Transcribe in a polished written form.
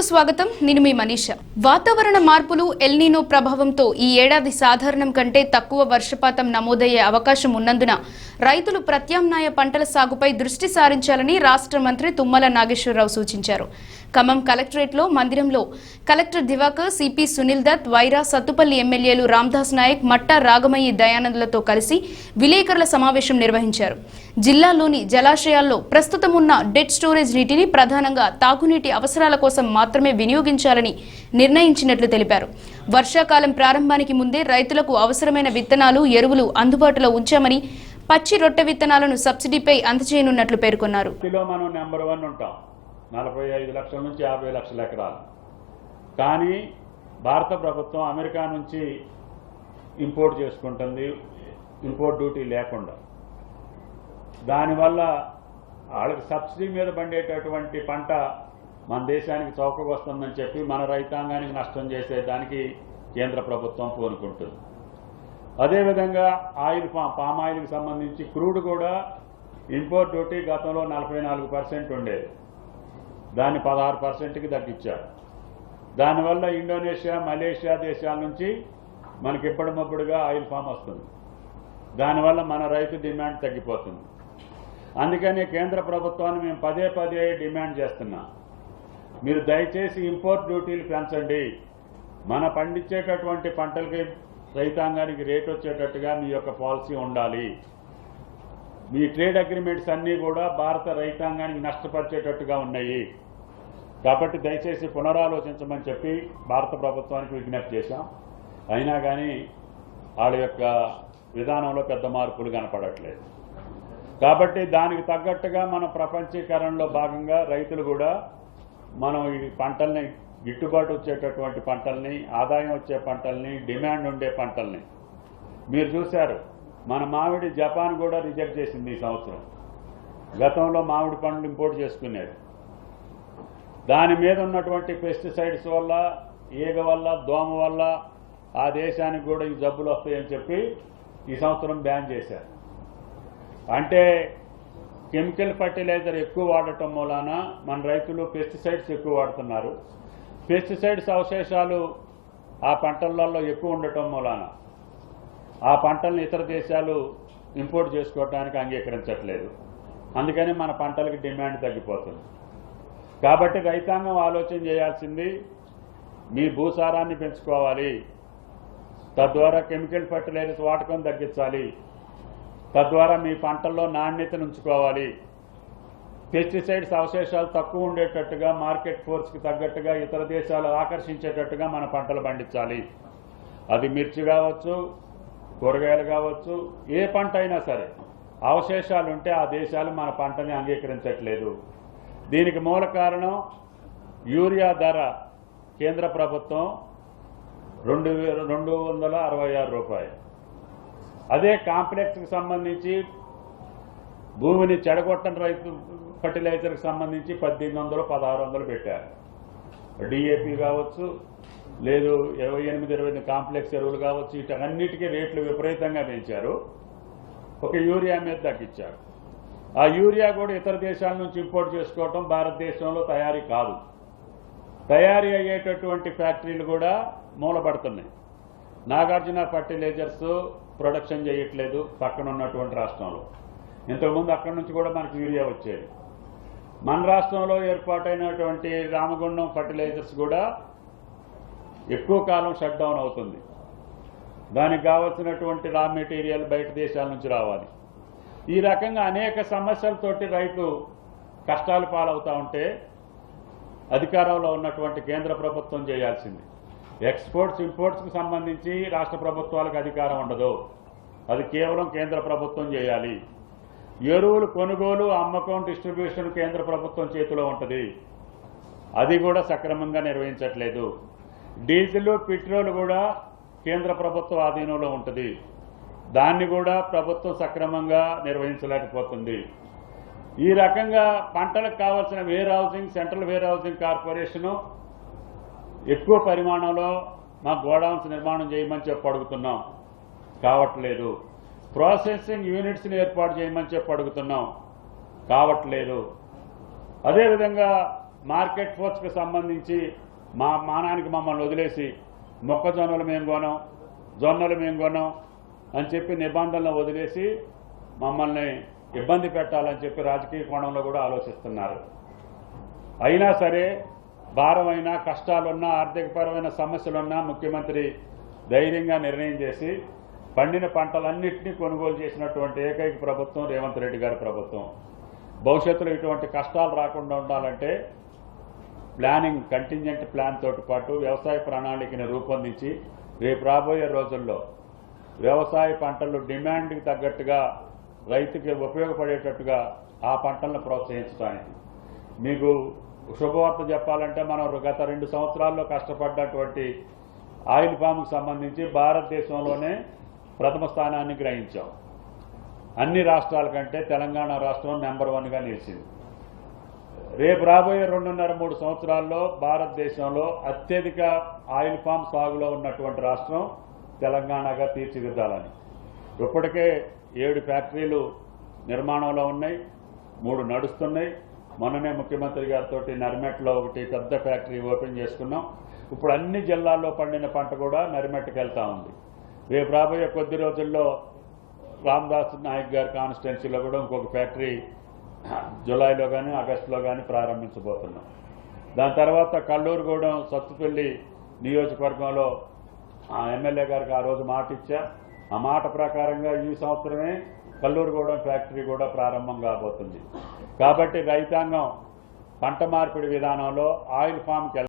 కు స్వాగతం. నేను మీ మనీషా. వాతావరణ మార్పులు ఎల్నినో ప్రభావంతో ఈ ఏడాది సాధారణం కంటే తక్కువ వర్షపాతం నమోదయ్యే అవకాశం ఉన్నందున రైతులు ప్రత్యామ్నాయ పంటల సాగుపై దృష్టి సారించాలని రాష్ట్ర మంత్రి తుమ్మల నాగేశ్వరరావు సూచించారు. ఖమ్మం కలెక్టరేట్లో మందిరంలో కలెక్టర్ దివాకర్, సిపి సునీల్ దత్, వైరా, సత్తుపల్లి ఎమ్మెల్యేలు రామదాస్ నాయక్, మట్టా రాగమయ్యి దయానందలతో కలిసి విలేకరుల సమావేశం నిర్వహించారు. జిల్లాలోని జలాశయాల్లో ప్రస్తుతం ఉన్న డెడ్ స్టోరేజ్ నీటిని ప్రధానంగా తాగునీటి అవసరాల కోసం మాత్రమే వినియోగించాలని నిర్ణయించినట్లు తెలిపారు. వర్షాకాలం ప్రారంభానికి ముందే రైతులకు అవసరమైన విత్తనాలు, ఎరువులు అందుబాటులో ఉంచామని, పచ్చి రొట్టె విత్తనాలను సబ్సిడీపై అందజేయనున్నట్లు పేర్కొన్నారు. 45 లక్షల నుంచి 50 లక్షల ఎకరాలు. కానీ భారత ప్రభుత్వం అమెరికా నుంచి ఇంపోర్ట్ చేసుకుంటుంది, ఇంపోర్ట్ డ్యూటీ లేకుండా. దానివల్ల వాళ్ళకి సబ్సిడీ మీద పండేటటువంటి పంట మన దేశానికి చౌకగా వస్తుందని చెప్పి మన రైతాంగానికి నష్టం చేసేదానికి కేంద్ర ప్రభుత్వం పూనుకుంటుంది. అదేవిధంగా పామ్ ఆయిల్కి సంబంధించి క్రూడ్ కూడా ఇంపోర్ట్ డ్యూటీ గతంలో 44% ఉండేది, దాన్ని 16%కి తగ్గించారు. దానివల్ల ఇండోనేషియా, మలేషియా దేశాల నుంచి మనకి ఇప్పటిమప్పుడుగా ఆయిల్ ఫామ్ వస్తుంది. దానివల్ల మన రైతు డిమాండ్ తగ్గిపోతుంది. అందుకని కేంద్ర ప్రభుత్వాన్ని మేము పదే డిమాండ్ చేస్తున్నాం, మీరు దయచేసి ఇంపోర్ట్ డ్యూటీలు పెంచండి, మన పండించేటటువంటి పంటలకి రైతాంగానికి రేట్ వచ్చేటట్టుగా మీ యొక్క పాలసీ ఉండాలి. మీ ట్రేడ్ అగ్రిమెంట్స్ అన్నీ కూడా భారత రైతాంగానికి నష్టపరిచేటట్టుగా ఉన్నాయి. కాబట్టి దయచేసి పునరాలోచించమని చెప్పి భారత ప్రభుత్వానికి విజ్ఞప్తి చేశాం. అయినా కానీ వాళ్ళ యొక్క విధానంలో పెద్ద మార్పులు కనపడట్లేదు. కాబట్టి దానికి తగ్గట్టుగా మన ప్రపంచీకరణలో భాగంగా రైతులు కూడా మనం ఈ పంటల్ని, గిట్టుబాటు వచ్చేటటువంటి పంటల్ని, ఆదాయం వచ్చే పంటల్ని, డిమాండ్ ఉండే పంటల్ని మీరు చూశారు. మన మామిడి జపాన్ కూడా రిజెక్ట్ చేసింది ఈ సంవత్సరం. గతంలో మామిడి పండ్లు ఇంపోర్ట్ చేసుకునేది. దాని మీద ఉన్నటువంటి పెస్టిసైడ్స్ వల్ల, ఈగ వల్ల, దోమ వల్ల ఆ దేశానికి కూడా ఈ జబ్బులు వస్తాయని చెప్పి ఈ సంవత్సరం బ్యాన్ చేశారు. అంటే కెమికల్ ఫర్టిలైజర్ ఎక్కువ వాడటం మూలాన మన రైతులు పెస్టిసైడ్స్ ఎక్కువ వాడుతున్నారు. పెస్టిసైడ్స్ అవశేషాలు ఆ పంటలలో ఎక్కువ ఉండటం మూలాన ఆ పంటలను ఇతర దేశాలు ఇంపోర్ట్ చేసుకోవడానికి అంగీకరించట్లేదు. అందుకని మన పంటలకి డిమాండ్ తగ్గిపోతుంది. కాబట్టి రైతాంగం ఆలోచన చేయాల్సింది, మీ భూసారాన్ని పెంచుకోవాలి, తద్వారా కెమికల్ ఫర్టిలైజర్స్ వాడకం తగ్గించాలి, తద్వారా మీ పంటల్లో నాణ్యతను ఉంచుకోవాలి, పెస్టిసైడ్స్ అవశేషాలు తక్కువ ఉండేటట్టుగా, మార్కెట్ ఫోర్స్కి తగ్గట్టుగా ఇతర దేశాలు ఆకర్షించేటట్టుగా మన పంటలు పండించాలి. అది మిర్చి కావచ్చు, కూరగాయలు కావచ్చు, ఏ పంట అయినా సరే అవశేషాలు ఉంటే ఆ దేశాలు మన పంటని అంగీకరించట్లేదు. దీనికి మూల కారణం యూరియా ధర కేంద్ర ప్రభుత్వం 266 రూపాయలు. అదే కాంప్లెక్స్కి సంబంధించి భూమిని చెడగొట్టని రైతు ఫర్టిలైజర్కి సంబంధించి 1800, 1600 పెట్టారు. డిఏపి కావచ్చు, లేదు 28 కాంప్లెక్స్ ఎరువులు కావచ్చు, వీటన్నిటికీ రేట్లు విపరీతంగా పెంచారు. ఒక యూరియా మీద తగ్గించారు. ఆ యూరియా కూడా ఇతర దేశాల నుంచి ఇంపోర్ట్ చేసుకోవటం భారతదేశంలో తయారీ కాదు. తయారీ అయ్యేటటువంటి ఫ్యాక్టరీలు కూడా మూలపడుతున్నాయి. నాగార్జున ఫర్టిలైజర్స్ ప్రొడక్షన్ చేయట్లేదు పక్కన ఉన్నటువంటి రాష్ట్రంలో. ఇంతకుముందు అక్కడి నుంచి కూడా మనకు యూరియా వచ్చేది. మన రాష్ట్రంలో ఏర్పాటైనటువంటి రామగుండం ఫర్టిలైజర్స్ కూడా ఎక్కువ కాలం షట్ డౌన్ అవుతుంది. దానికి కావాల్సినటువంటి రా మెటీరియల్ బయట దేశాల నుంచి రావాలి. ఈ రకంగా అనేక సమస్యలతోటి రైతు కష్టాలు పాలవుతూ ఉంటే అధికారంలో ఉన్నటువంటి కేంద్ర ప్రభుత్వం చేయాల్సింది. ఎక్స్పోర్ట్స్, ఇంపోర్ట్స్కి సంబంధించి రాష్ట్ర ప్రభుత్వాలకు అధికారం ఉండదు, అది కేవలం కేంద్ర ప్రభుత్వం చేయాలి. ఎరువులు కొనుగోలు, అమ్మకం, డిస్ట్రిబ్యూషన్ కేంద్ర ప్రభుత్వం చేతిలో ఉంటుంది, అది కూడా సక్రమంగా నిర్వహించట్లేదు. డీజిల్, పెట్రోల్ కూడా కేంద్ర ప్రభుత్వ ఆధీనంలో ఉంటుంది, దాన్ని కూడా ప్రభుత్వం సక్రమంగా నిర్వహించలేకపోతుంది. ఈ రకంగా పంటలకు కావాల్సిన warehousing, central warehousing corporation ఎక్కువ పరిమాణంలో మా గోడౌన్స్ నిర్మాణం చేయమని చెప్పి అడుగుతున్నాం, కావట్లేదు. ప్రాసెసింగ్ యూనిట్స్ని ఏర్పాటు చేయమని చెప్పి అడుగుతున్నాం, కావట్లేదు. అదేవిధంగా మార్కెట్ ఫోర్స్కి సంబంధించి మా మానానికి మమ్మల్ని వదిలేసి మొక్కజొన్నలు మేము కొనం, జొన్నలు మేము కొనం అని చెప్పి నిబంధనలు వదిలేసి మమ్మల్ని ఇబ్బంది పెట్టాలని చెప్పి రాజకీయ కోణంలో కూడా ఆలోచిస్తున్నారు. అయినా సరే భారమైనా, కష్టాలున్నా, ఆర్థికపరమైన సమస్యలున్నా ముఖ్యమంత్రి ధైర్యంగా నిర్ణయం చేసి పండిన పంటలన్నింటినీ కొనుగోలు చేసినటువంటి ఏకైక ప్రభుత్వం రేవంత్ రెడ్డి గారి ప్రభుత్వం. భవిష్యత్తులో ఇటువంటి కష్టాలు రాకుండా ఉండాలంటే ప్లానింగ్, కంటింజెంట్ ప్లాన్ తోటి పాటు వ్యవసాయ ప్రణాళికని రూపొందించి రేపు రాబోయే రోజుల్లో వ్యవసాయ పంటలు డిమాండ్కి తగ్గట్టుగా రైతుకి ఉపయోగపడేటట్టుగా ఆ పంటలను ప్రోత్సహించడానికి. మీకు శుభవార్త చెప్పాలంటే మనం గత 2 సంవత్సరాల్లో కష్టపడ్డటువంటి ఆయిల్ ఫామ్కి సంబంధించి భారతదేశంలోనే ప్రథమ స్థానాన్ని గ్రహించాం. అన్ని రాష్ట్రాల కంటే తెలంగాణ రాష్ట్రం నెంబర్ 1గా నిలిచింది. రేపు రాబోయే 2.5-3 సంవత్సరాల్లో భారతదేశంలో అత్యధిక ఆయిల్ ఫామ్ సాగులో ఉన్నటువంటి రాష్ట్రం తెలంగాణగా తీర్చిదిద్దాలని. ఇప్పటికే 7 ఫ్యాక్టరీలు నిర్మాణంలో ఉన్నాయి, 3 నడుస్తున్నాయి. మొన్ననే ముఖ్యమంత్రి గారితో నరిమెట్లో ఒకటి పెద్ద ఫ్యాక్టరీ ఓపెన్ చేసుకున్నాం. ఇప్పుడు అన్ని జిల్లాల్లో పండిన పంట కూడా నరిమెట్టుకు వెళ్తా ఉంది. రేపు రాబోయే కొద్ది రోజుల్లో రామదాస్ నాయక్ గారి కాన్స్టిట్యున్సీలో కూడా ఇంకొక ఫ్యాక్టరీ జూలైలో కానీ ఆగస్టులో కానీ ప్రారంభించబోతున్నాం. దాని తర్వాత కల్లూరుగూడెం సత్తుపల్లి నియోజకవర్గంలో ఎమ్మెల్యే గారికి ఆ రోజు మాట ఇచ్చా. ఆ మాట ప్రకారంగా ఈ సంవత్సరమే కల్లూరుగూడెం ఫ్యాక్టరీ కూడా ప్రారంభం కాబోతుంది. కాబట్టి రైతాంగం పంట మార్పిడి విధానంలో ఆయిల్ ఫామ్కి